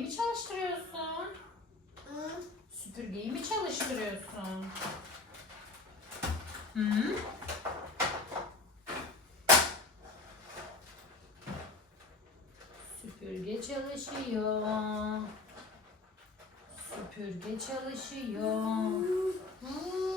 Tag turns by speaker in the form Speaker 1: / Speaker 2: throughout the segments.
Speaker 1: Süpürgeyi mi çalıştırıyorsun? Süpürgeyi mi çalıştırıyorsun? Hı? Süpürge çalışıyor. Süpürge çalışıyor. Vuuu.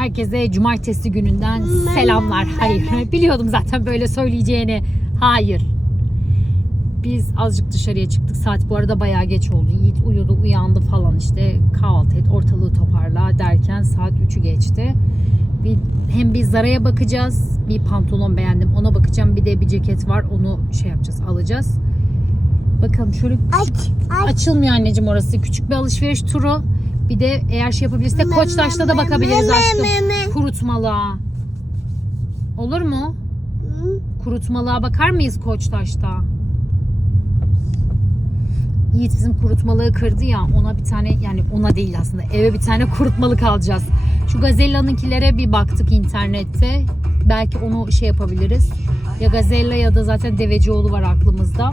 Speaker 1: Herkese cumartesi gününden selamlar. Hayır, biliyordum zaten böyle söyleyeceğini. Hayır. Biz azıcık dışarıya çıktık. Saat bu arada bayağı geç oldu. Yiğit uyudu, uyandı falan işte. Kahvaltı et, ortalığı toparla derken saat 3'ü geçti. Bir, hem bir Zara'ya bakacağız. Bir pantolon beğendim. Ona bakacağım. Bir de bir ceket var. Onu şey yapacağız, alacağız. Bakalım şöyle küçük, açılmıyor anneciğim orası. Küçük bir alışveriş turu. Bir de eğer şey yapabilirsek Koçtaş'ta da bakabiliriz aşkım. Kurutmalığa. Olur mu? Kurutmalığa bakar mıyız Koçtaş'ta? Yiğit bizim kurutmalığı kırdı ya ona bir tane yani ona değil aslında eve bir tane kurutmalık alacağız. Şu Gazella'nınkilere bir baktık internette. Belki onu şey yapabiliriz. Ya Gazella ya da zaten Devecioğlu var aklımızda.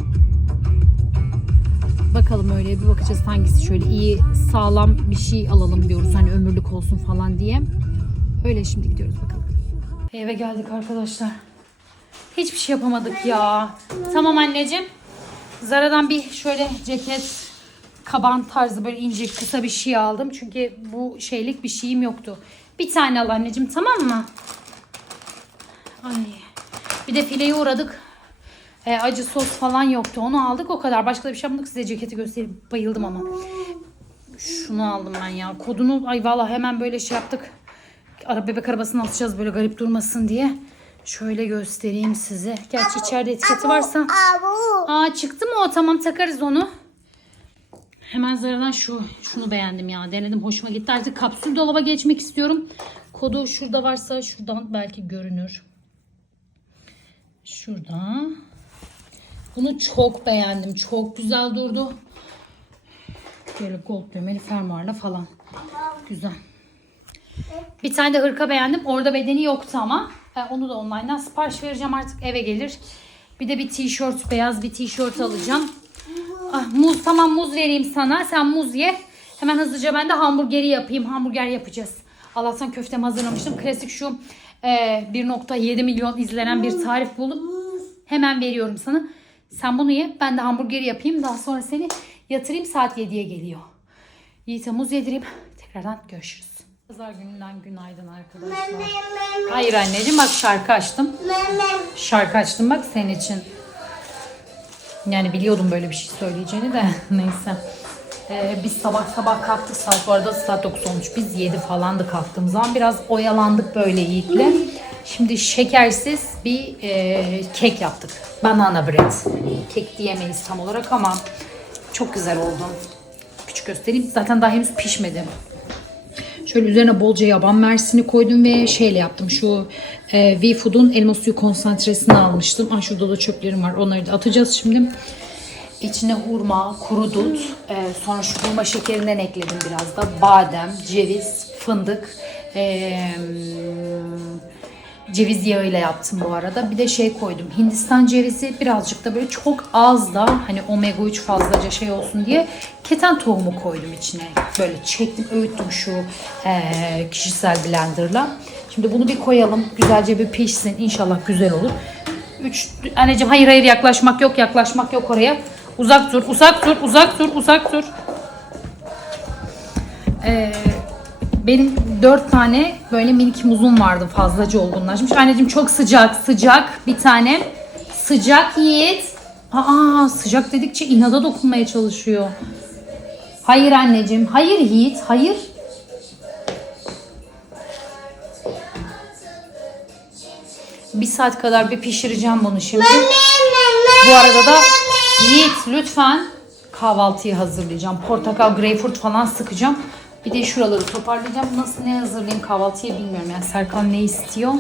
Speaker 1: Bakalım öyle bir bakacağız hangisi şöyle iyi sağlam bir şey alalım diyoruz. Hani ömürlük olsun falan diye. Öyle şimdi gidiyoruz bakalım. Eve geldik arkadaşlar. Hiçbir şey yapamadık ya. Tamam anneciğim. Zara'dan bir şöyle ceket, kaban tarzı böyle ince kısa bir şey aldım. Çünkü bu şeylik bir şeyim yoktu. Bir tane al anneciğim tamam mı? Ay. Bir de fileye uğradık. E, acı sos falan yoktu. Onu aldık o kadar. Başka da bir şey yapmadık. Size ceketi göstereyim. Bayıldım ama. Şunu aldım ben ya. Kodunu ay vallahi hemen böyle şey yaptık. Ara bebek arabasına atacağız böyle garip durmasın diye. Şöyle göstereyim size. Gerçi içeride etiketi varsa. Aa çıktı mı o? Tamam takarız onu. Hemen Zara'dan şu şunu beğendim ya. Denedim hoşuma gitti. Artık kapsül dolaba geçmek istiyorum. Kodu şurada varsa şuradan belki görünür. Şurada. Bunu çok beğendim. Çok güzel durdu. Böyle gold düğmeli fermuarla falan. Güzel. Bir tane de hırka beğendim. Orada bedeni yoktu ama. E, onu da online'dan sipariş vereceğim artık eve gelir. Bir de bir tişört, beyaz bir tişört alacağım. Ah, muz tamam muz vereyim sana. Sen muz ye. Hemen hızlıca ben de hamburgeri yapayım. Hamburger yapacağız. Allah'tan köftemi hazırlamıştım. Klasik şu e, 1.7 milyon izlenen bir tarif bulup hemen veriyorum sana. Sen bunu ye. Ben de hamburgeri yapayım. Daha sonra seni yatırayım. Saat 7'ye geliyor. Yiğit'e muz yedireyim. Tekrardan görüşürüz. Pazar gününden günaydın arkadaşlar. Hayır anneciğim bak şarkı açtım. Şarkı açtım bak senin için. Yani biliyordum böyle bir şey söyleyeceğini de neyse. Ee, biz sabah sabah kalktık saat bu arada saat 9 olmuş. Biz 7 falandı kalktığımız zaman biraz oyalandık böyle Yiğit'le. Şimdi şekersiz bir e, kek yaptık. Banana bread. Kek diyemeyiz tam olarak ama çok güzel oldu. Küçük göstereyim. Zaten daha henüz pişmedi. Şöyle üzerine bolca yaban mersini koydum ve şeyle yaptım. Şu e, V-Food'un elma suyu konsantresini almıştım. Ay şurada da çöplerim var. Onları da atacağız şimdi. İçine hurma, kuru dut, e, sonra şu hurma şekerinden ekledim biraz da. Badem, ceviz, fındık Ee, ceviz yağıyla yaptım bu arada. Bir de şey koydum. Hindistan cevizi birazcık da böyle çok az da hani omega 3 fazlaca şey olsun diye keten tohumu koydum içine. Böyle çektim, öğüttüm şu ee, kişisel blenderla. Şimdi bunu bir koyalım. Güzelce bir pişsin. İnşallah güzel olur. Üç, anneciğim hayır hayır yaklaşmak yok yaklaşmak yok oraya. Uzak dur uzak dur uzak dur uzak dur. Ee, benim dört tane böyle minik muzum vardı fazlaca olgunlaşmış. Anneciğim çok sıcak sıcak bir tane. Sıcak Yiğit. Aa sıcak dedikçe inada dokunmaya çalışıyor. Hayır anneciğim. Hayır Yiğit. Hayır. Bir saat kadar bir pişireceğim bunu şimdi. Bu arada da Yiğit lütfen kahvaltıyı hazırlayacağım. Portakal, greyfurt falan sıkacağım. Bir de şuraları toparlayacağım. Nasıl ne hazırlayayım kahvaltıya bilmiyorum. Yani Serkan ne istiyor?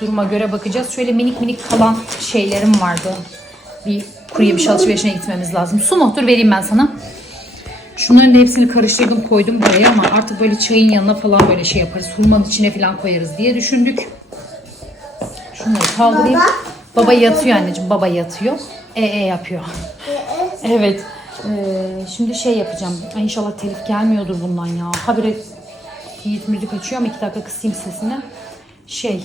Speaker 1: Duruma göre bakacağız. Şöyle minik minik kalan şeylerim vardı. Bir kuru yemiş alışverişine gitmemiz lazım. Su muhtur vereyim ben sana. Şunların da hepsini karıştırdım koydum buraya ama artık böyle çayın yanına falan böyle şey yaparız. Hurmanın içine falan koyarız diye düşündük. Şunları kaldırayım. Baba, yatıyor anneciğim. Baba yatıyor. E e yapıyor. Evet. Ee, şimdi şey yapacağım. Ay inşallah telif gelmiyordur bundan ya. Habire Yiğit müzik açıyor ama iki dakika kısayım sesini. Şey.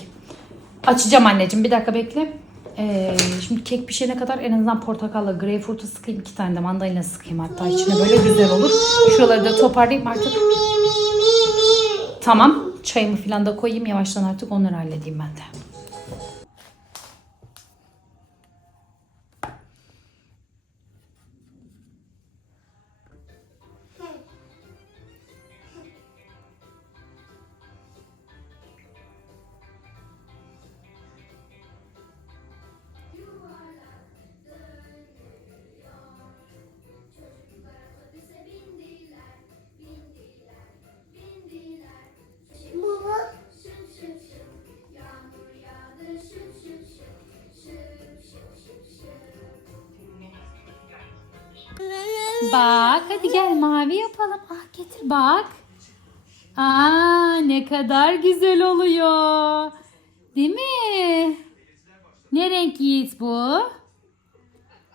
Speaker 1: Açacağım anneciğim. Bir dakika bekle. Ee, şimdi kek pişene kadar en azından portakalla greyfurtu sıkayım. iki tane de mandalina sıkayım hatta içine böyle güzel olur. Şuraları da toparlayayım artık. Tamam. Çayımı falan da koyayım. Yavaştan artık onları halledeyim ben de. Bak hadi gel mavi yapalım. Ah getir bak. Aa ne kadar güzel oluyor. Değil mi? Ne renk Yiğit bu?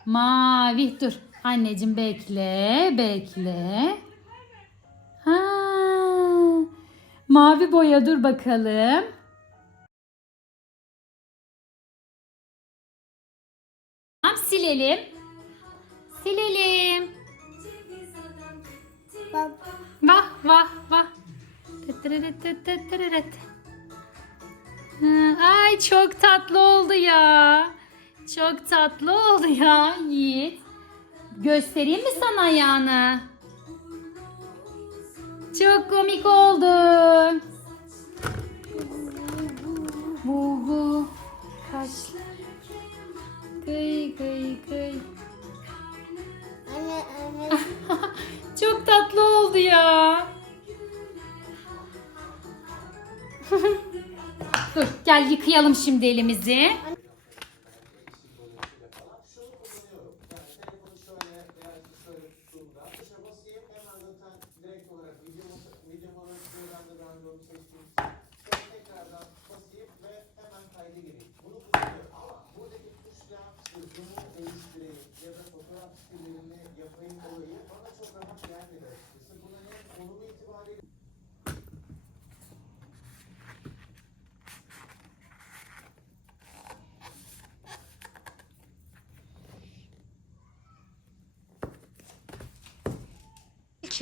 Speaker 1: Mavi. Dur. Anneciğim bekle. Bekle. Ha. Mavi boya dur bakalım. Tamam silelim. Silelim. Vah vah Ay çok tatlı oldu ya. Çok tatlı oldu ya Yiğit. Göstereyim mi sana ayağını? Çok komik oldu. Bu bu kaşlar. Kıy kıy kıy. Çok tatlı oldu ya. Dur gel yıkayalım şimdi elimizi.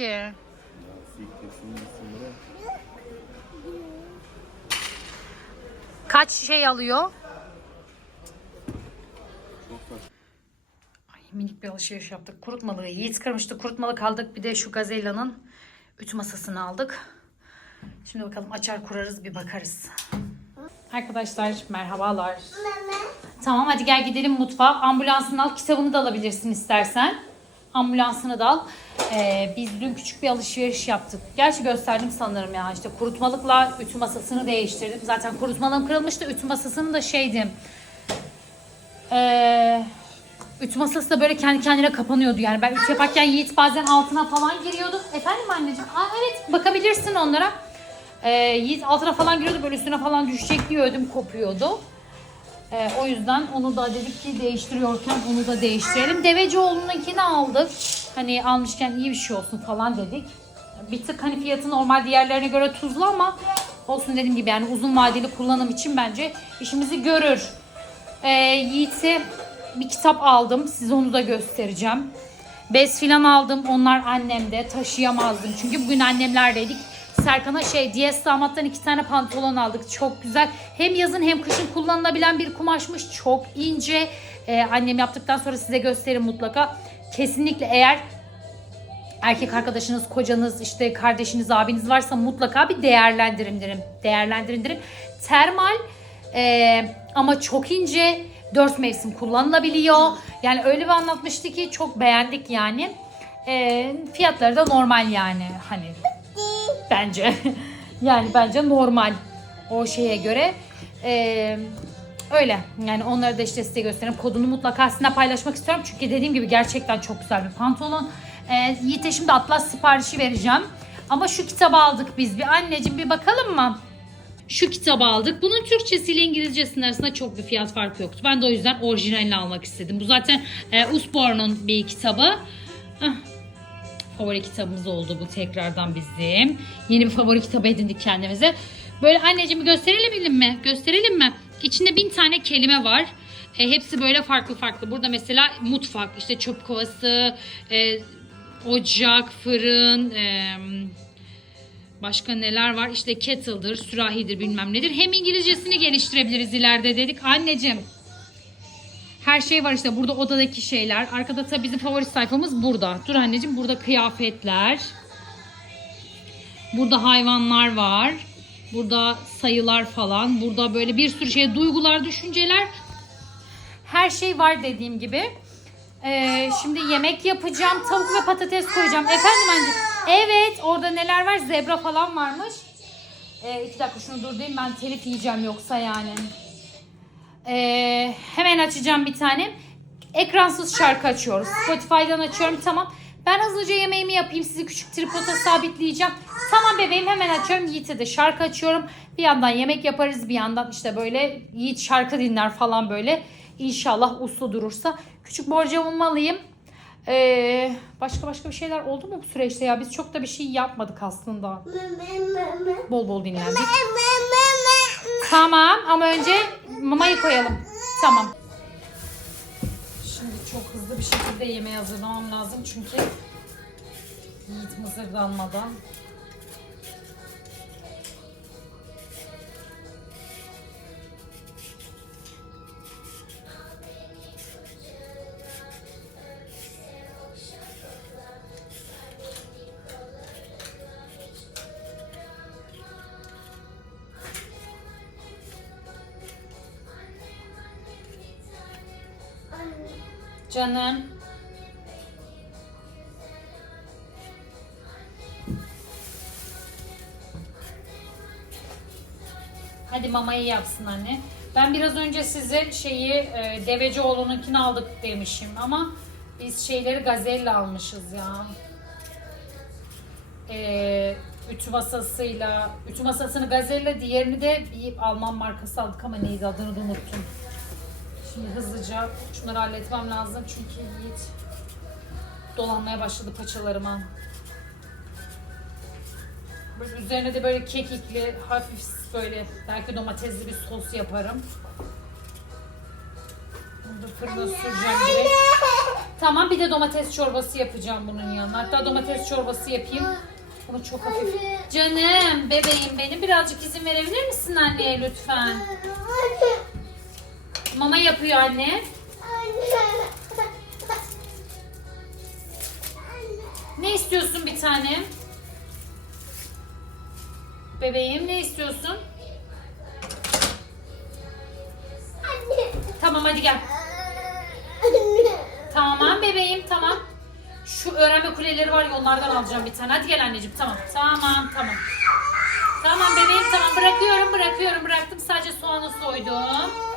Speaker 1: Ki. Kaç şey alıyor? Ay, minik bir alışveriş yaptık. Kurutmalığı Yiğit kırmıştı. Kurutmalık aldık. Bir de şu Gazella'nın ütü masasını aldık. Şimdi bakalım açar kurarız bir bakarız. Arkadaşlar merhabalar.
Speaker 2: Mama.
Speaker 1: Tamam hadi gel gidelim mutfağa. Ambulansını al. Kitabını da alabilirsin istersen. Ambulansını da al. Ee, biz dün küçük bir alışveriş yaptık. Gerçi gösterdim sanırım ya. İşte kurutmalıkla ütü masasını değiştirdim. Zaten kurutmalığım kırılmıştı. Ütü masasını da şeydim. Ee, ütü masası da böyle kendi kendine kapanıyordu. Yani ben ütü yaparken Yiğit bazen altına falan giriyordu. Efendim anneciğim? Aa, evet bakabilirsin onlara. Ee, Yiğit altına falan giriyordu böyle üstüne falan düşecek diye ödüm kopuyordu. Ee, o yüzden onu da dedik ki değiştiriyorken onu da değiştirelim. Devecioğlu'nunkini aldık. Hani almışken iyi bir şey olsun falan dedik. Bir tık hani fiyatı normal diğerlerine göre tuzlu ama olsun dediğim gibi yani uzun vadeli kullanım için bence işimizi görür. Ee, Yiğit'e bir kitap aldım. Size onu da göstereceğim. Bez filan aldım. Onlar annemde. Taşıyamazdım. Çünkü bugün annemlerdeydik. Serkan'a şey Diyes damattan iki tane pantolon aldık. Çok güzel. Hem yazın hem kışın kullanılabilen bir kumaşmış. Çok ince. Ee, annem yaptıktan sonra size gösteririm mutlaka. Kesinlikle eğer erkek arkadaşınız, kocanız, işte kardeşiniz, abiniz varsa mutlaka bir değerlendirin derim. Değerlendirin derim. Termal e, ama çok ince. Dört mevsim kullanılabiliyor. Yani öyle bir anlatmıştı ki çok beğendik yani. E, fiyatları da normal yani hani bence. yani bence normal o şeye göre. E, öyle yani onları da işte size göstereyim. Kodunu mutlaka sizinle paylaşmak istiyorum. Çünkü dediğim gibi gerçekten çok güzel bir pantolon. E, Yiğit'e şimdi atlas siparişi vereceğim. Ama şu kitabı aldık biz bir. Anneciğim bir bakalım mı? Şu kitabı aldık. Bunun Türkçesiyle İngilizcesinin arasında çok bir fiyat farkı yoktu. Ben de o yüzden orijinalini almak istedim. Bu zaten e, Usborne'un bir kitabı. Ah, favori kitabımız oldu bu tekrardan bizim. Yeni bir favori kitabı edindik kendimize. Böyle anneciğim gösterelim mi? Gösterelim mi? İçinde bin tane kelime var. E, hepsi böyle farklı farklı. Burada mesela mutfak, işte çöp kovası, e, ocak, fırın, e, başka neler var? İşte kettle'dır, sürahidir bilmem nedir. Hem İngilizcesini geliştirebiliriz ileride dedik. Anneciğim her şey var işte burada odadaki şeyler. Arkada tabii bizim favori sayfamız burada. Dur anneciğim burada kıyafetler. Burada hayvanlar var. Burada sayılar falan. Burada böyle bir sürü şey, duygular, düşünceler. Her şey var dediğim gibi. Ee, şimdi yemek yapacağım. Tavuk ve patates koyacağım. Efendim anne. Evet orada neler var? Zebra falan varmış. Ee, iki dakika şunu durdurayım. Ben telif yiyeceğim yoksa yani. Ee, hemen açacağım bir tane. Ekransız şarkı açıyoruz. Spotify'dan açıyorum. Tamam. Ben hızlıca yemeğimi yapayım. Sizi küçük tripoda sabitleyeceğim. Tamam bebeğim hemen açıyorum. Yiğit'e de şarkı açıyorum. Bir yandan yemek yaparız. Bir yandan işte böyle Yiğit şarkı dinler falan böyle. İnşallah uslu durursa. Küçük borcamımı alayım. Ee, başka başka bir şeyler oldu mu bu süreçte ya? Biz çok da bir şey yapmadık aslında. Bol bol dinlendik. Tamam ama önce mamayı koyalım. Tamam. Şimdi çok hızlı bir şekilde yemeği hazırlamam lazım çünkü Yiğit mızırdanmadan. Canım. Hadi mamayı yapsın anne. Ben biraz önce size şeyi e, Devecioğlu'nunkini aldık demişim ama biz şeyleri gazelle almışız ya. E, ütü masasıyla, ütü masasını gazelle, diğerini de bir Alman markası aldık ama neydi adını unuttum. Şimdi hızlıca şunları halletmem lazım çünkü Yiğit dolanmaya başladı paçalarıma. Böyle üzerine de böyle kekikli, hafif böyle belki domatesli bir sos yaparım. Bunu da fırına süreceğim direkt. Tamam bir de domates çorbası yapacağım bunun yanına. Hatta domates çorbası yapayım. Bunu çok hafif. Canım, bebeğim benim birazcık izin verebilir misin anneye lütfen? Mama yapıyor anne. Ne istiyorsun bir tanem? Bebeğim ne istiyorsun? Tamam hadi gel. Tamam bebeğim tamam. Şu öğrenme kuleleri var ya onlardan alacağım bir tane. Hadi gel anneciğim tamam. Tamam tamam. Tamam bebeğim tamam bırakıyorum bırakıyorum bıraktım sadece soğanı soydum.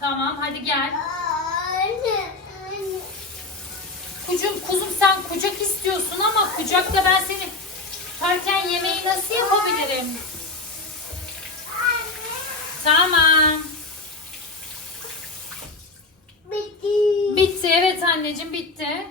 Speaker 1: Tamam hadi gel. Anne, anne. Kucum, kuzum sen kucak istiyorsun ama kucakta ben seni tutarken yemeği nasıl yapabilirim? Tamam.
Speaker 2: Bitti.
Speaker 1: Bitti evet anneciğim bitti.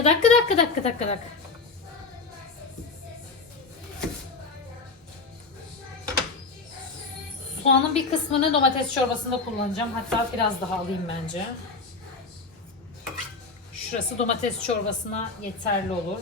Speaker 1: Gıdak gıdak gıdak gıdak gıdak. Soğanın bir kısmını domates çorbasında kullanacağım. Hatta biraz daha alayım bence. Şurası domates çorbasına yeterli olur.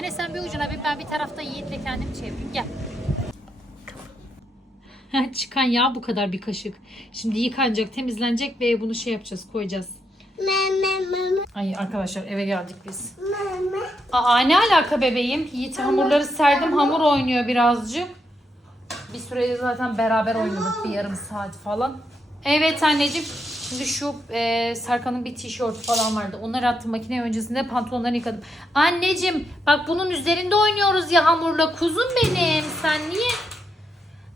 Speaker 1: Anne sen bir ucuna bin, ben bir tarafta Yiğit'le kendim çevireyim. Gel. Çıkan yağ bu kadar bir kaşık. Şimdi yıkanacak, temizlenecek ve bunu şey yapacağız, koyacağız. Ay arkadaşlar eve geldik biz. Aa ne alaka bebeğim? Yiğit hamurları serdim, hamur oynuyor birazcık. Bir süredir zaten beraber oynadık bir yarım saat falan. Evet anneciğim. Şimdi şu e, Serkan'ın bir tişörtü falan vardı. Onları attım makineye öncesinde pantolonlarını yıkadım. Anneciğim bak bunun üzerinde oynuyoruz ya hamurla. Kuzum benim. Sen niye?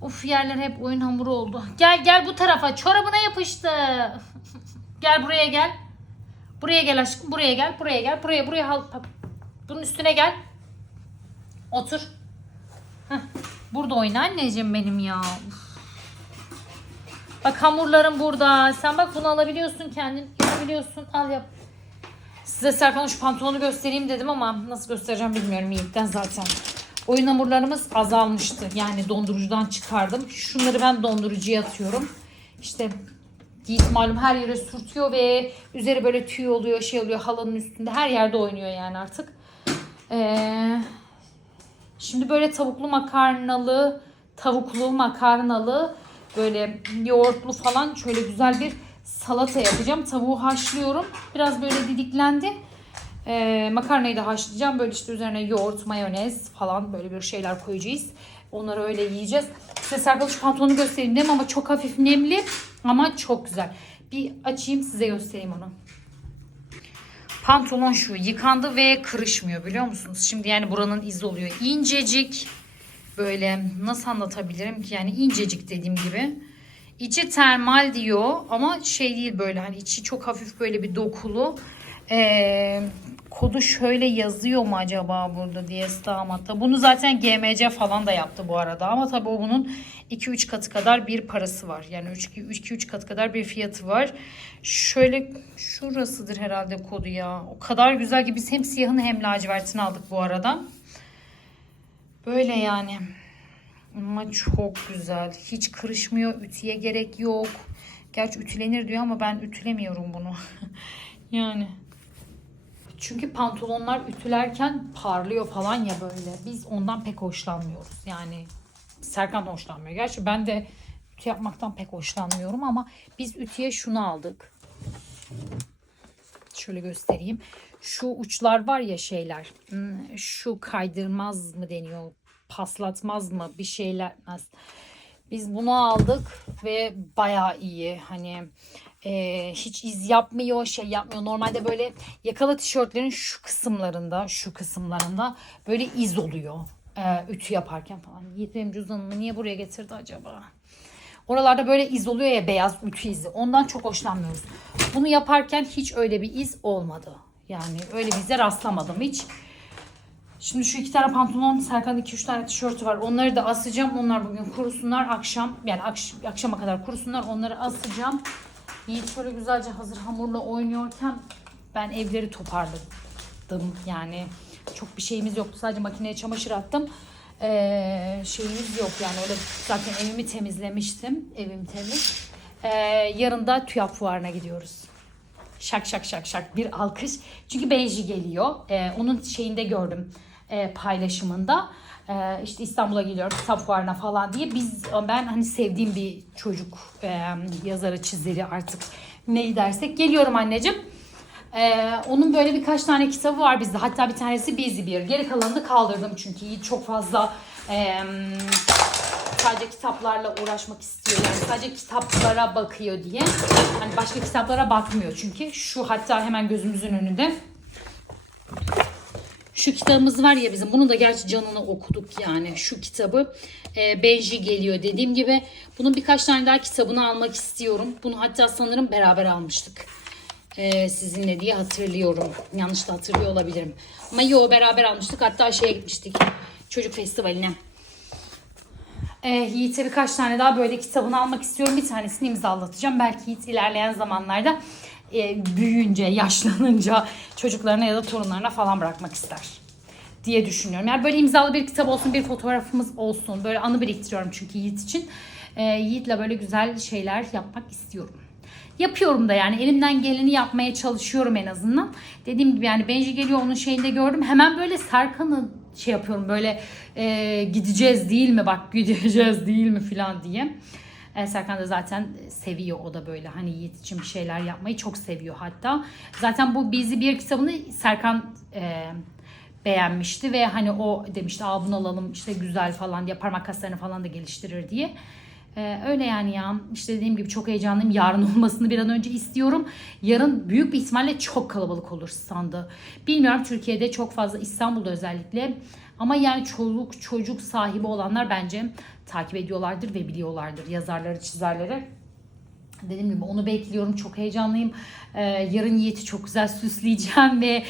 Speaker 1: Uf yerler hep oyun hamuru oldu. Gel gel bu tarafa. Çorabına yapıştı. gel buraya gel. Buraya gel aşkım. Buraya gel. Buraya gel. Buraya buraya al. Bak, Bunun üstüne gel. Otur. Heh, Burada oyna anneciğim benim ya. Uf. Bak hamurlarım burada. Sen bak bunu alabiliyorsun kendin. Yapabiliyorsun. Al yap. Size Serkan şu pantolonu göstereyim dedim ama nasıl göstereceğim bilmiyorum Yiğit'ten zaten. Oyun hamurlarımız azalmıştı. Yani dondurucudan çıkardım. Şunları ben dondurucuya atıyorum. İşte Yiğit malum her yere sürtüyor ve üzeri böyle tüy oluyor, şey oluyor halının üstünde. Her yerde oynuyor yani artık. Ee, Şimdi böyle tavuklu makarnalı, tavuklu makarnalı, böyle yoğurtlu falan şöyle güzel bir salata yapacağım. Tavuğu haşlıyorum. Biraz böyle didiklendi. Ee, makarnayı da haşlayacağım. Böyle işte üzerine yoğurt, mayonez falan böyle bir şeyler koyacağız. Onları öyle yiyeceğiz. Size şu pantolonu göstereyim dedim ama çok hafif nemli ama çok güzel. Bir açayım size göstereyim onu. Pantolon şu yıkandı ve kırışmıyor biliyor musunuz? Şimdi yani buranın izi oluyor. İncecik böyle nasıl anlatabilirim ki yani incecik dediğim gibi. İçi termal diyor ama şey değil böyle hani içi çok hafif böyle bir dokulu. Ee, kodu şöyle yazıyor mu acaba burada diye damatta. Bunu zaten GMC falan da yaptı bu arada ama tabii o bunun 2-3 katı kadar bir parası var. Yani 2-3 katı kadar bir fiyatı var. Şöyle şurasıdır herhalde kodu ya. O kadar güzel ki biz hem siyahını hem lacivertini aldık bu arada. Böyle yani. Ama çok güzel. Hiç kırışmıyor. Ütüye gerek yok. Gerçi ütülenir diyor ama ben ütülemiyorum bunu. yani. Çünkü pantolonlar ütülerken parlıyor falan ya böyle. Biz ondan pek hoşlanmıyoruz. Yani Serkan hoşlanmıyor. Gerçi ben de ütü yapmaktan pek hoşlanmıyorum ama biz ütüye şunu aldık. Şöyle göstereyim. Şu uçlar var ya şeyler. hmm, Şu kaydırmaz mı deniyor? Paslatmaz mı? Bir şeyler. Biz bunu aldık ve bayağı iyi. Hani e, hiç iz yapmıyor, şey yapmıyor. Normalde böyle yakalı tişörtlerin şu kısımlarında, şu kısımlarında böyle iz oluyor. E, ütü yaparken falan. Yiğit benim cüzdanımı niye buraya getirdi acaba? Oralarda böyle iz oluyor ya beyaz ütü izi. Ondan çok hoşlanmıyoruz. Bunu yaparken hiç öyle bir iz olmadı. Yani öyle bir ize rastlamadım hiç. Şimdi şu iki tane pantolon, Serkan'da iki üç tane tişörtü var. Onları da asacağım. Onlar bugün kurusunlar. Akşam yani akş- akşama kadar kurusunlar. Onları asacağım. Yiğit şöyle güzelce hazır hamurla oynuyorken ben evleri toparladım. Yani çok bir şeyimiz yoktu. Sadece makineye çamaşır attım. Ee, şeyimiz yok yani öyle zaten evimi temizlemiştim. Evim temiz. Ee, yarın da TÜYAP fuarına gidiyoruz. Şak şak şak şak bir alkış. Çünkü Benji geliyor. Ee, onun şeyinde gördüm e, paylaşımında. Ee, işte İstanbul'a geliyorum kitap fuarına falan diye. Biz ben hani sevdiğim bir çocuk e, yazarı çizeri artık ne dersek geliyorum anneciğim. Ee, onun böyle birkaç tane kitabı var bizde. Hatta bir tanesi Busy bir. Geri kalanını kaldırdım çünkü çok fazla e, sadece kitaplarla uğraşmak istiyor. Yani sadece kitaplara bakıyor diye. Hani başka kitaplara bakmıyor çünkü. Şu hatta hemen gözümüzün önünde. Şu kitabımız var ya bizim. Bunu da gerçi canını okuduk yani. Şu kitabı e, Benji geliyor dediğim gibi. Bunun birkaç tane daha kitabını almak istiyorum. Bunu hatta sanırım beraber almıştık. E, sizinle diye hatırlıyorum. Yanlış da hatırlıyor olabilirim. Ama yo beraber almıştık. Hatta şeye gitmiştik. Çocuk festivaline. E, Yiğit'e birkaç tane daha böyle kitabını almak istiyorum. Bir tanesini imzalatacağım. Belki Yiğit ilerleyen zamanlarda e, büyüyünce, yaşlanınca çocuklarına ya da torunlarına falan bırakmak ister diye düşünüyorum. Yani böyle imzalı bir kitap olsun, bir fotoğrafımız olsun. Böyle anı biriktiriyorum çünkü Yiğit için. E, Yiğit'le böyle güzel şeyler yapmak istiyorum. Yapıyorum da yani elimden geleni yapmaya çalışıyorum en azından. Dediğim gibi yani Benji geliyor onun şeyinde gördüm. Hemen böyle Serkan'ı şey yapıyorum böyle e, gideceğiz değil mi bak gideceğiz değil mi falan diye. E, Serkan da zaten seviyor o da böyle hani Yiğit için bir şeyler yapmayı çok seviyor hatta. Zaten bu Bizi Bir kitabını Serkan e, beğenmişti ve hani o demişti Aa, bunu alalım işte güzel falan diye parmak kaslarını falan da geliştirir diye. Ee, öyle yani ya. İşte dediğim gibi çok heyecanlıyım. Yarın olmasını bir an önce istiyorum. Yarın büyük bir ihtimalle çok kalabalık olur standı. Bilmiyorum Türkiye'de çok fazla İstanbul'da özellikle. Ama yani çoluk çocuk sahibi olanlar bence takip ediyorlardır ve biliyorlardır yazarları çizerleri. Dediğim gibi onu bekliyorum. Çok heyecanlıyım. Ee, yarın Yiğit'i çok güzel süsleyeceğim ve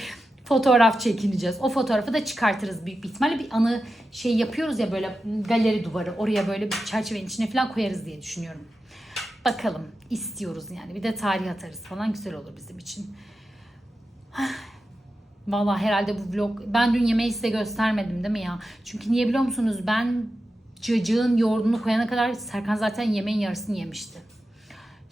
Speaker 1: fotoğraf çekineceğiz. O fotoğrafı da çıkartırız büyük bir ihtimalle. Bir anı şey yapıyoruz ya böyle galeri duvarı. Oraya böyle bir çerçevenin içine falan koyarız diye düşünüyorum. Bakalım istiyoruz yani. Bir de tarih atarız falan güzel olur bizim için. Vallahi herhalde bu vlog ben dün yemeği size göstermedim değil mi ya? Çünkü niye biliyor musunuz? Ben cacığın yoğurdunu koyana kadar Serkan zaten yemeğin yarısını yemişti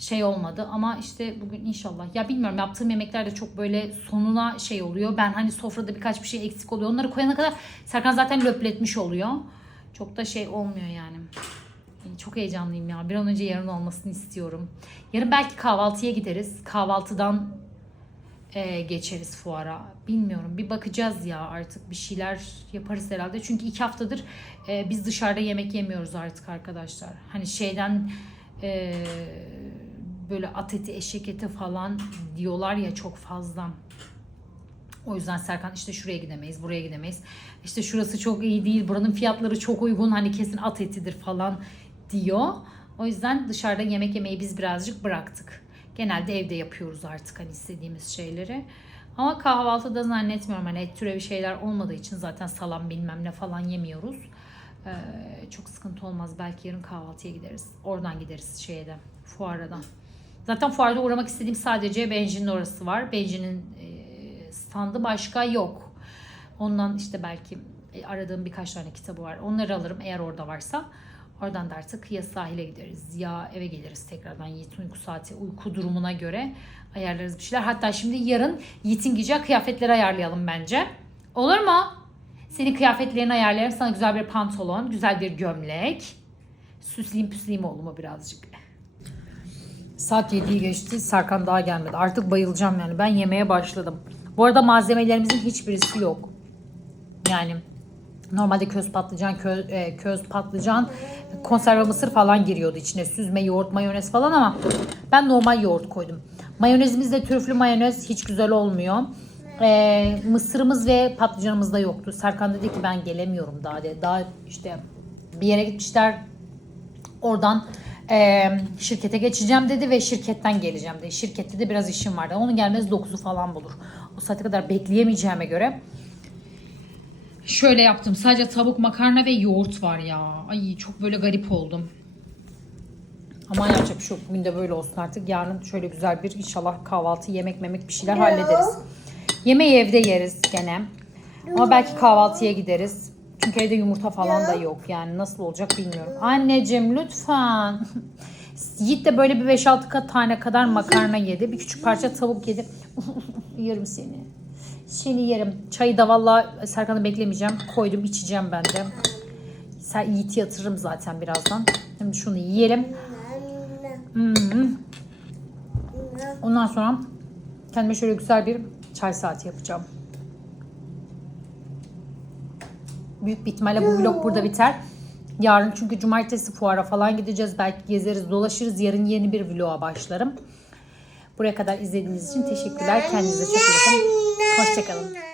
Speaker 1: şey olmadı ama işte bugün inşallah ya bilmiyorum yaptığım yemekler de çok böyle sonuna şey oluyor. Ben hani sofrada birkaç bir şey eksik oluyor. Onları koyana kadar Serkan zaten löpletmiş oluyor. Çok da şey olmuyor yani. Çok heyecanlıyım ya. Bir an önce yarın olmasını istiyorum. Yarın belki kahvaltıya gideriz. Kahvaltıdan e, geçeriz fuara. Bilmiyorum. Bir bakacağız ya artık bir şeyler yaparız herhalde. Çünkü iki haftadır e, biz dışarıda yemek yemiyoruz artık arkadaşlar. Hani şeyden e, böyle at eti, eşek eti falan diyorlar ya çok fazla. O yüzden Serkan işte şuraya gidemeyiz, buraya gidemeyiz. İşte şurası çok iyi değil, buranın fiyatları çok uygun, hani kesin at etidir falan diyor. O yüzden dışarıda yemek yemeyi biz birazcık bıraktık. Genelde evde yapıyoruz artık hani istediğimiz şeyleri. Ama kahvaltıda zannetmiyorum hani et türevi şeyler olmadığı için zaten salam bilmem ne falan yemiyoruz. Ee, çok sıkıntı olmaz. Belki yarın kahvaltıya gideriz. Oradan gideriz şeyde, fuaradan. Zaten fuarda uğramak istediğim sadece Benji'nin orası var. Benji'nin e, standı başka yok. Ondan işte belki e, aradığım birkaç tane kitabı var. Onları alırım eğer orada varsa. Oradan da artık ya sahile gideriz ya eve geliriz tekrardan Yiğit'in uyku saati, uyku durumuna göre ayarlarız bir şeyler. Hatta şimdi yarın Yiğit'in giyeceği kıyafetleri ayarlayalım bence. Olur mu? Senin kıyafetlerini ayarlayalım. Sana güzel bir pantolon, güzel bir gömlek. Süsleyeyim püsleyeyim oğlumu birazcık. Saat 7'yi geçti. Serkan daha gelmedi. Artık bayılacağım yani. Ben yemeye başladım. Bu arada malzemelerimizin hiçbirisi yok. Yani normalde köz patlıcan, köz, e, köz patlıcan, konserve mısır falan giriyordu içine. Süzme, yoğurt, mayonez falan ama ben normal yoğurt koydum. Mayonezimiz de türlü mayonez hiç güzel olmuyor. E, mısırımız ve patlıcanımız da yoktu. Serkan dedi ki ben gelemiyorum daha dedi. Daha işte bir yere gitmişler Oradan eee, şirkete geçeceğim dedi ve şirketten geleceğim dedi. Şirkette de biraz işim vardı. Onun gelmesi 9'u falan bulur. O saate kadar bekleyemeyeceğime göre. Şöyle yaptım. Sadece tavuk, makarna ve yoğurt var ya. Ay çok böyle garip oldum. Ama yapacak bir şey yok. Bugün de böyle olsun artık. Yarın şöyle güzel bir inşallah kahvaltı, yemek memek bir şeyler hallederiz. Yemeği evde yeriz gene. Ama belki kahvaltıya gideriz. Çünkü evde yumurta falan da yok. Yani nasıl olacak bilmiyorum. Anneciğim lütfen. Yiğit de böyle bir 5-6 kat tane kadar makarna yedi. Bir küçük parça tavuk yedi. yerim seni. Seni yerim. Çayı da valla Serkan'ı beklemeyeceğim. Koydum içeceğim ben de. Sen Yiğit'i yatırırım zaten birazdan. Şimdi şunu yiyelim. Hmm. Ondan sonra kendime şöyle güzel bir çay saati yapacağım. Büyük bir ihtimalle bu vlog burada biter. Yarın çünkü cumartesi fuara falan gideceğiz. Belki gezeriz, dolaşırız. Yarın yeni bir vloga başlarım. Buraya kadar izlediğiniz için teşekkürler. Kendinize çok iyi bakın. Hoşçakalın.